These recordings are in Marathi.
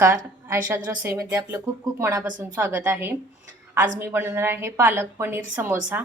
नमस्कार. आयशाज रसोईमध्ये आपलं खूप खूप मनापासून स्वागत आहे. आज मी बनवणार आहे पालक पनीर समोसा.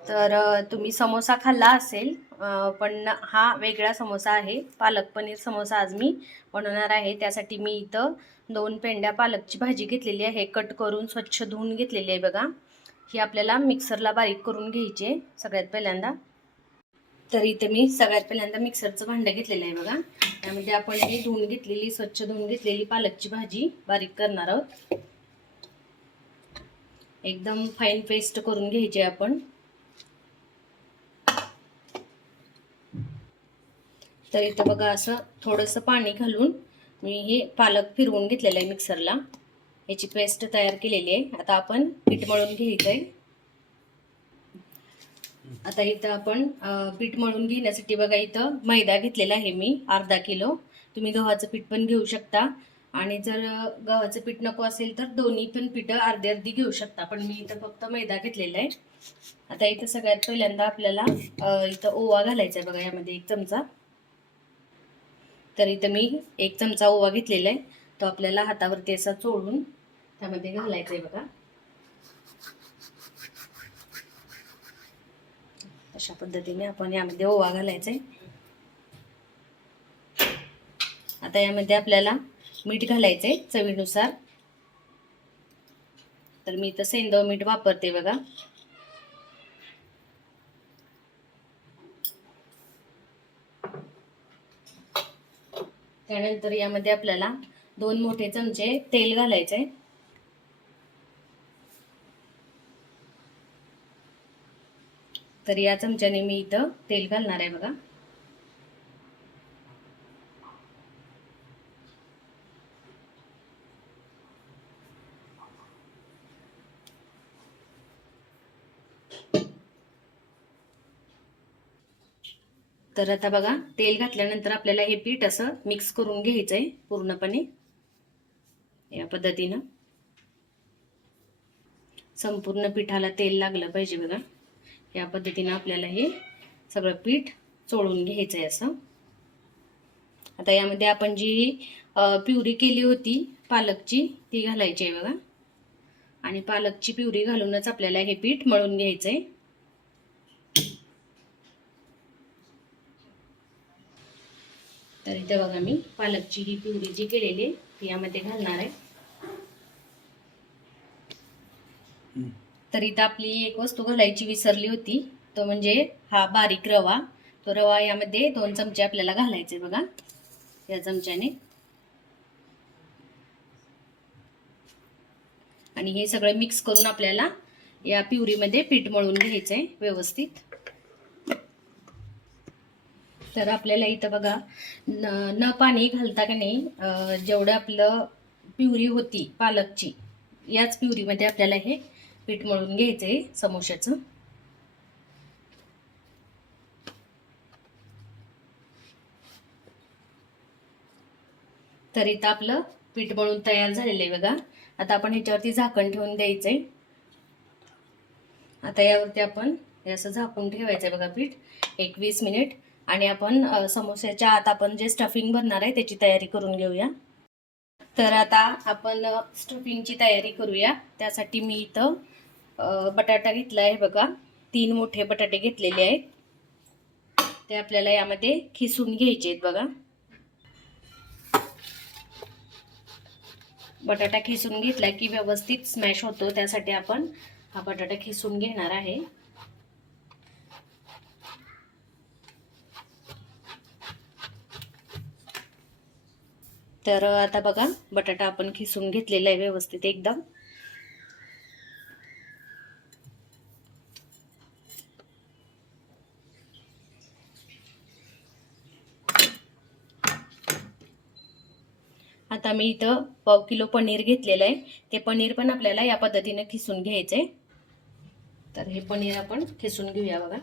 तर तुम्ही समोसा खाल्ला असेल, पण हा वेगळा समोसा आहे. पालक पनीर समोसा आज मी बनवणार आहे. त्यासाठी मी इथं 2 पेंड्या पालकची भाजी घेतलेली आहे. कट करून स्वच्छ धुवून घेतलेली आहे बघा. ही आपल्याला मिक्सरला बारीक करून घ्यायची आहे सगळ्यात पहिल्यांदा. तर इथे मी सगळ्यात पहिल्यांदा मिक्सरचं भांडं घेतलेलं आहे बघा. त्यामध्ये आपण ही स्वच्छ धुवून घेतलेली पालकची भाजी बारीक करणार आहोत. एकदम फाईन पेस्ट करून घ्यायची आपण. तर इथे बघा असं थोडंसं पाणी घालून मी हे पालक फिरवून घेतलेलं आहे मिक्सरला. याची पेस्ट तयार केलेली आहे. आता आपण पीठ मळून घ्यायचं आहे. आता इथं आपण पीठ मळून घेण्यासाठी बघा इथं मैदा घेतलेला आहे मी अर्धा किलो. तुम्ही गव्हाचं पीठ पण घेऊ शकता आणि जर गव्हाचं पीठ नको असेल तर दोन्ही पण पीठं अर्धी अर्धी घेऊ शकता, पण मी इथं फक्त मैदा घेतलेला आहे. आता इथं सगळ्यात पहिल्यांदा आपल्याला इथं ओवा घालायचा आहे बघा, यामध्ये 1 चमचा. तर इथं मी 1 चमचा ओवा घेतलेला आहे. तो आपल्याला हातावरती असा चोळून त्यामध्ये घालायचा आहे बघा. अशा पद्धतीने आपण यामध्ये ओवा घालायचा आहे. आता यामध्ये आपल्याला मीठ घालायचं आहे चवीनुसार. तर मी इथं सेंधव मीठ वापरते बघा. त्यानंतर यामध्ये आपल्याला 2 मोठे चमचे तेल घालायचे आहे. तर या चमच्याने मी इथं तेल घालणार आहे बघा. तर आता बघा तेल घातल्यानंतर आपल्याला हे पीठ असं मिक्स करून घ्यायचं आहे पूर्णपणे. या पद्धतीनं संपूर्ण पिठाला तेल लागलं पाहिजे बघा. या पद्धतीनं आपल्याला हे सगळं पीठ चोळून घ्यायचं आहे असं. आता यामध्ये आपण जी प्युरी केली होती पालकची ती घालायची आहे बघा. आणि पालकची प्युरी घालूनच आपल्याला हे पीठ मळून घ्यायचं आहे. तर इथे बघा मी पालकची ही प्युरी जी केलेली ती यामध्ये घालणार आहे. तर इथं आपली एक वस्तू घालायची विसरली होती, तो म्हणजे हा बारीक रवा. तो रवा यामध्ये 2 चमचे आपल्याला घालायचे बघा, या चमच्याने. आणि हे सगळं मिक्स करून आपल्याला या प्युरीमध्ये पीठ मळून घ्यायचंय व्यवस्थित. तर आपल्याला इथं बघा न पाणी घालता का नाही, जेवढं आपलं प्युरी होती पालकची याच प्युरीमध्ये आपल्याला हे पीठ मळून घ्यायचंय समोशाचं. तर इथं आपलं पीठ मळून तयार झालेलं आहे बघा. आता आपण ह्याच्यावरती झाकण ठेवून द्यायचंय. आता यावरती आपण हे असं झाकून ठेवायचंय बघा पीठ 20 मिनिट. आणि आपण समोस्याच्या आत आपण जे स्टफिंग भरणार आहे त्याची तयारी करून घेऊया. तर आता आपण स्टफिंगची तयारी करूया. त्यासाठी मी इथं बटाटा घेतला आहे बघा. 3 मोठे बटाटे घेतलेले आहेत. ते आपल्याला यामध्ये खिसून घ्यायचे आहेत बघा. बटाटा खिसून घेतला की व्यवस्थित स्मॅश होतो, त्यासाठी आपण हा बटाटा खिसून घेणार आहे. तर आता बघा बटाटा आपण खिसून घेतलेला आहे व्यवस्थित एकदम. आता मी इथं पाव किलो पनीर घेतलेलं आहे. ते पनीर पण आपल्याला या पद्धतीने खिसून घ्यायचंय. तर हे पनीर आपण खिसून घेऊया बघा.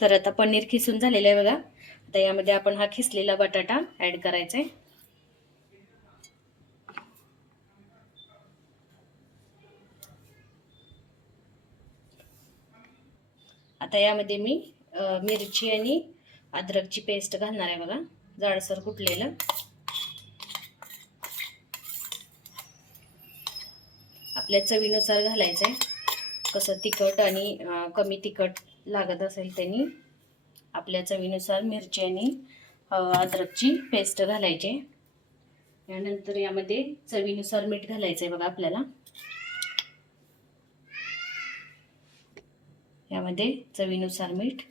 तर आता पनीर खिसून झालेलं आहे बघा. आता यामध्ये आपण हा खिसलेला बटाटा ऍड करायचा आहे. आता यामध्ये मी मिरची आणि अद्रकची पेस्ट घालणार आहे बघा, जाडसर कुटलेलं. आपल्या चवीनुसार घालायचं आहे, कसं तिखट आणि कमी तिखट लागत असेल त्यांनी आपल्या चवीनुसार मिरची आणि अद्रकची पेस्ट घालायची. यानंतर यामध्ये चवीनुसार मीठ घालायचं आहे बघा आपल्याला. यामध्ये चवीनुसार मीठ.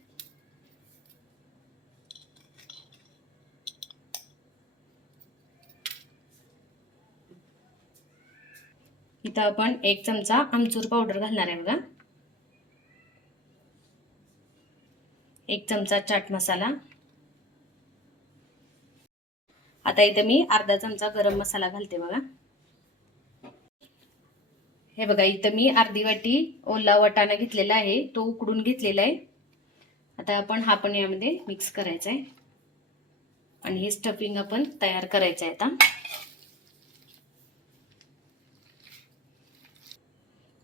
इथं आपण 1 चमचा आमचूर पावडर घालणार आहे बघा. 1 चमचा चाट मसाला. आता इथं मी अर्धा चमचा गरम मसाला घालते बघा. हे बघा, इथं मी अर्धी वाटी ओला वाटाणा घेतलेला आहे, तो उकडून घेतलेला आहे. आता आपण हा पण यामध्ये मिक्स करायचा आहे आणि हे स्टफिंग आपण तयार करायचं आहे. आता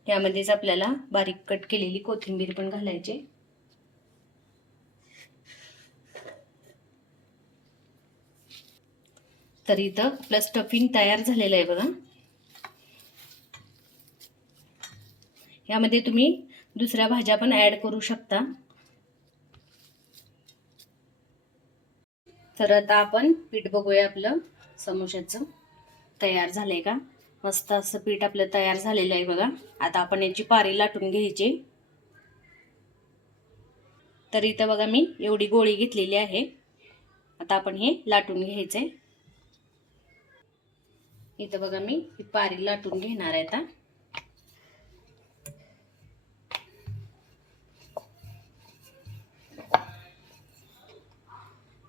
यामध्येच आपल्याला बारीक कट केलेली कोथिंबीर पण घालायची. तर इथं आपलं स्टफिंग तयार झालेलं आहे बघा. यामध्ये तुम्ही दुसऱ्या भाज्या पण ऍड करू शकता. तर आता आपण पीठ बघूया आपलं समोशाचं तयार झालंय का. मस्त असं पीठ आपलं तयार झालेलं आहे बघा. आता आपण याची पारी लाटून घ्यायची. तर इथं बघा मी एवढी गोळी घेतलेली आहे. आता आपण हे लाटून घ्यायचंय. इथं बघा मी ही पारी लाटून घेणार आहे. आता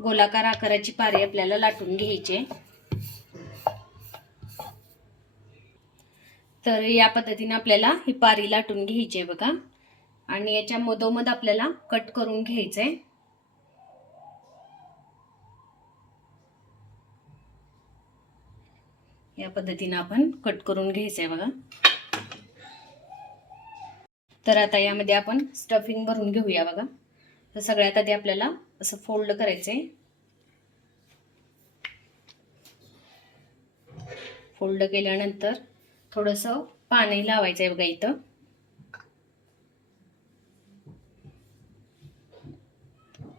गोलाकार आकाराची पारी आपल्याला लाटून घ्यायची. तर या पद्धतीने आपल्याला ही पारी लाटून घ्यायची आहे बघा. आणि याच्या मधोमध आपल्याला कट करून घ्यायचंय. या पद्धतीने आपण कट करून घ्यायचंय बघा. तर आता यामध्ये आपण स्टफिंग भरून घेऊया बघा. तर सगळ्यात आधी आपल्याला असं फोल्ड करायचंय. फोल्ड केल्यानंतर थोडंसं पाणी लावायचंय बघा. इथं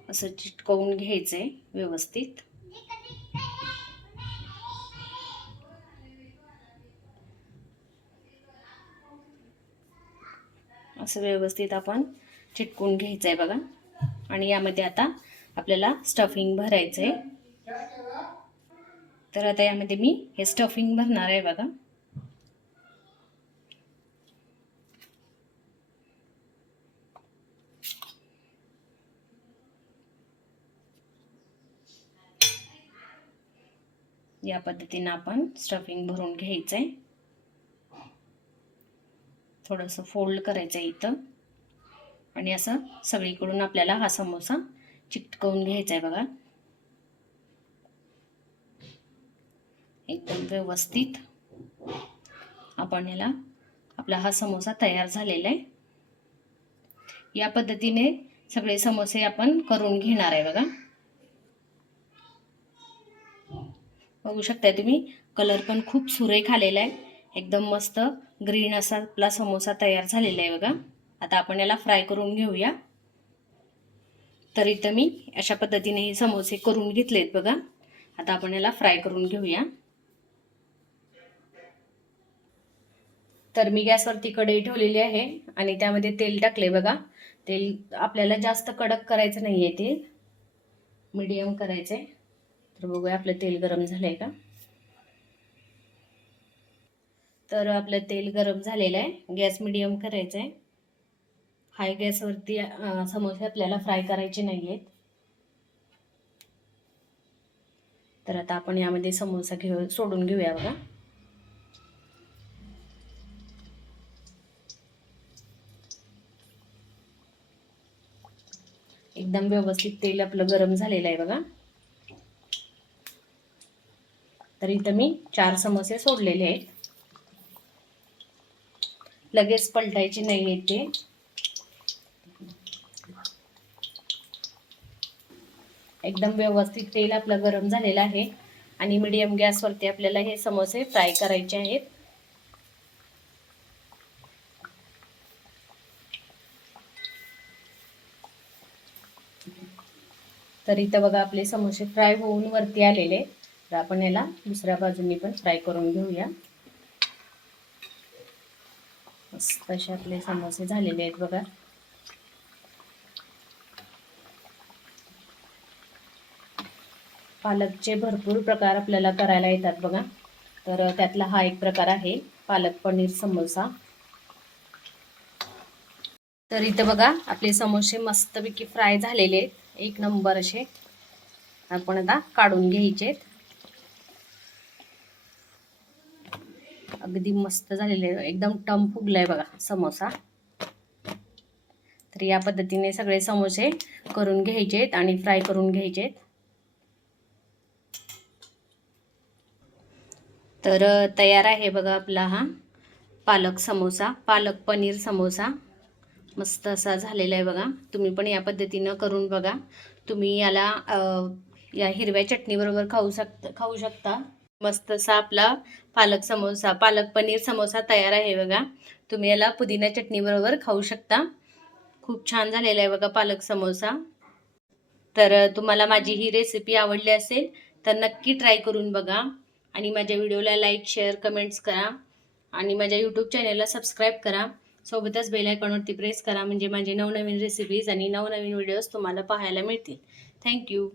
असं चिटकवून घ्यायचंय व्यवस्थित. असं व्यवस्थित आपण चिटकवून घ्यायचंय बघा. आणि यामध्ये आता आपल्याला स्टफिंग भरायचंय. तर आता यामध्ये मी हे स्टफिंग भरणार आहे बघा. या पद्धतीने आपण स्टफिंग भरून घ्यायचंय. थोडंसं फोल्ड करायचं इथं आणि असं सगळीकडून आपल्याला हा समोसा चिटकवून घ्यायचा आहे बघा. एकदम व्यवस्थित आपण याला आपला हा समोसा तयार झालेला आहे. या पद्धतीने सगळे समोसे आपण करून घेणार आहे बघा. बघू शकता तुम्ही, कलर पण खूप सुरेख आलेला आहे. एकदम मस्त ग्रीन असा आपला समोसा तयार झालेला आहे बघा. आता आपण याला फ्राय करून घेऊया. तर इथं मी अशा पद्धतीने हे समोसे करून घेतलेत बघा. आता आपण याला फ्राय करून घेऊया. तर मी गॅसवरती कढई ठेवलेली आहे आणि त्यामध्ये तेल टाकले बघा. तेल आपल्याला जास्त कडक करायचं नाहीये, तेल मीडियम करायचंय. तर बघूया आपलं तेल गरम झालंय का. तर आपलं तेल गरम झालेलं आहे. गॅस मीडियम करायचा आहे. हाय गॅसवरती समोसे आपल्याला फ्राय करायचे नाहीयेत. तर आता आपण यामध्ये समोसा सोडून घेऊया बघा. एकदम व्यवस्थित तेल आपलं गरम झालेलं आहे बघा. तर इथं मी 4 समोसे सोडलेले आहेत. लगेच पलटायचे नाहीयेत ते. एकदम व्यवस्थित तेल आपलं गरम झालेलं आहे आणि मीडियम गॅसवरती आपल्याला हे समोसे फ्राय करायचे आहेत. तर इथं बघा आपले समोसे फ्राय होऊन वरती आलेले. तर आपण याला दुसऱ्या बाजूनी पण फ्राय करून घेऊया. मस्त असे आपले समोसे झालेले आहेत बघा. पालकचे भरपूर प्रकार आपल्याला करायला येतात बघा. तर त्यातला हा एक प्रकार आहे पालक पनीर समोसा. तर इथं बघा आपले समोसे मस्तपैकी फ्राय झालेले आहेत, एक नंबर असे. आपण आता काढून घ्यायचे. अगदी मस्त झालेले, एकदम टम फुगलाय बघा समोसा. तर या पद्धतीने सगळे समोसे करून घ्यायचेत आणि फ्राय करून घ्यायचेत. तर तयार आहे बघा आपला हा पालक समोसा, पालक पनीर समोसा. मस्त असा झालेला आहे बघा. तुम्ही पण या पद्धतीनं करून बघा. तुम्ही याला या हिरव्या चटणीबरोबर खाऊ शकता. मस्त असा आपला पालक समोसा, पालक पनीर समोसा तयार आहे बघा. तुम्ही याला पुदिना चटणीबरोबर खाऊ शकता. खूप छान झालेला आहे बघा पालक समोसा. तर तुम्हाला माझी ही रेसिपी आवडली असेल तर नक्की ट्राय करून बघा आणि माझ्या व्हिडिओला लाईक, शेअर, कमेंट्स करा आणि माझ्या यूट्यूब चॅनलला सबस्क्राईब करा. सोबतच बेल आयकॉनवरती प्रेस करा म्हणजे माझे नवनवीन रेसिपीज आणि नवनवीन व्हिडिओज तुम्हाला पाहायला मिळतील. थँक्यू.